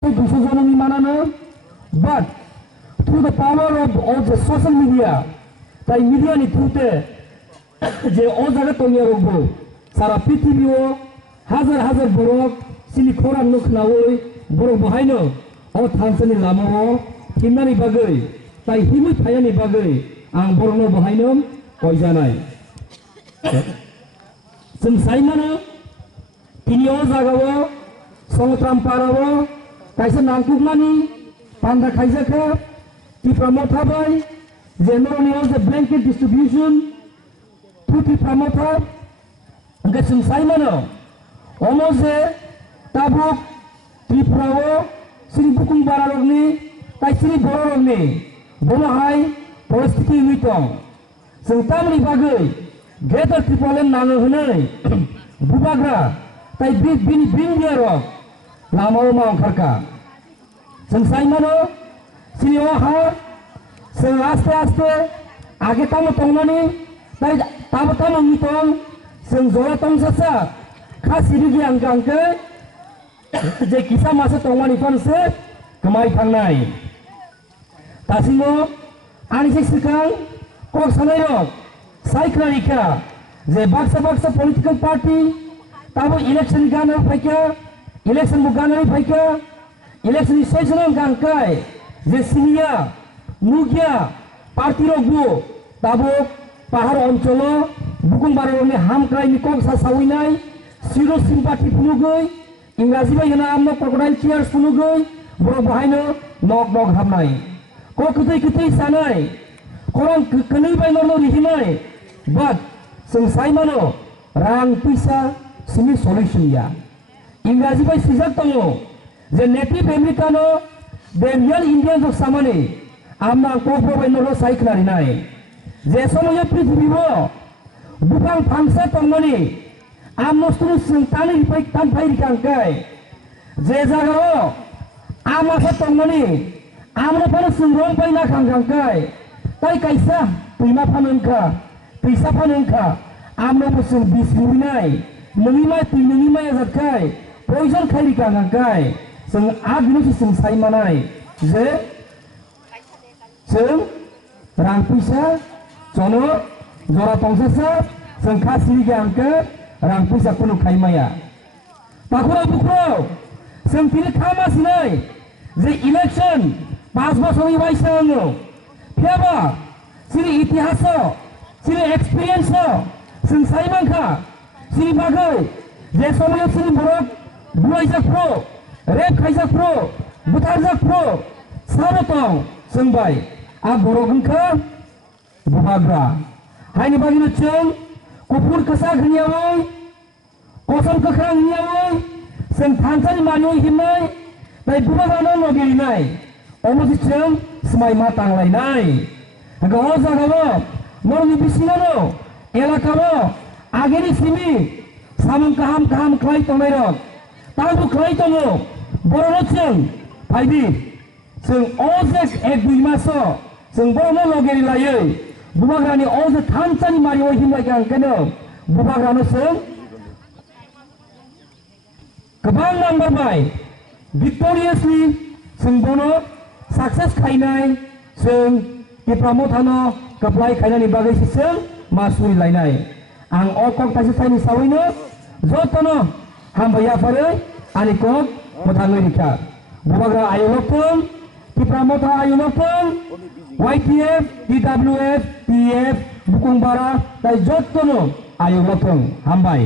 200 manano, but through the power of the social media, tai media ni thute je o jaga tongia rogbo sara prithibiyo hajar borok sini khoran no khnawoi borok bahaino o thansani lamao himnani bagai tai himui thayani bagai ang borno bahaino koijanai जों साइमानो तिनियो जागावो Songtram parawo kaisa nangkukmani Panda Khlainani TRIPURA mothabai generally all the blanket distribution to TRIPURA motha angka जों saimano omoze tabuk TRIPURA wo sini Bubagra tai sini borokni bomahai परिस्थिति uitong जों tamni bagai greater TRIPURA nango honai Bubagra tai bini rok lamau mau karka जों saimano sini ha जों aste age tamo tongmani tai tamo mitong जों jora tongsasa khasiri gi angke je kisa masa tongmani fanse kemai thangnai tasimo ani sikang kok sanai rok saikrai kha je baksa political party tabo election gana phaika election bukanai phaika election session gangkai je sinia nugia party rogbu tabo pahar oncolo Bubagra ni hamkrai ni kok sasawinai zero sympathy punugoi इंराजी bai yana amno crocodile tears punugoi borok bahaino nok hamnai ko kutai sanai korang kenai bai norno rihinai but जों saimano rang pisa sini solution ya इंराजी bai sijak tongo je native americano the real indians of samani amna kokbo bai norno saiknari nai je somoyo prithibibo bukang phangsa tongmani amnostru singtani pai tan pai rikangkai je jagao amasa tongmani amna pano singrong pai na khangkai tai kaisa tuima phanengkha pisa phanengkha amno pusing bismurinai nungimai tuinungimai azatkai poison khai rikangkai जों agino sing saimanai je जों rang pisa jono jora tongsasa जों khasiri gangke rang pisa kuno khaimaya pakura bukro जों tini khama sinai je election 5 bosori waisango phiaba sini itihaso sini experience जों saimangkha sini bagai je somoyo sini borok buaijakpro rep khaijakpro butarjakpro sarotong जों bai a borok hingkha Bubagra haini bagino जों kupur kesak hiniawai kosong kekrang hiniawai जों थानसालि मानियाव हिमनाय tai Bubagra no gelinai omosi जों semai matang lainai aga o jagao norni bisinano elakao ageni simi samung kaham khlai tongnai rok tabu khlai tongo borno जों paibi जों ojek ek dui maso जों borno logeri layoi Bubagra ni ojek थानसालि मानियाव हिमनाय gangkeno Bubagra no जों गोबां number bye victoriously जों बोनो success खायनाय जों TRIPURA mothano Kwplai Khlainani bagai जों masuri lainai ang okok taisi saini sawino jotono hambaya farai ani kok mothangoi rikha Bubagra ayolopong TRIPURA motha ayolopong YTF TWF PF Bubagra tai jotono ayolopong hambai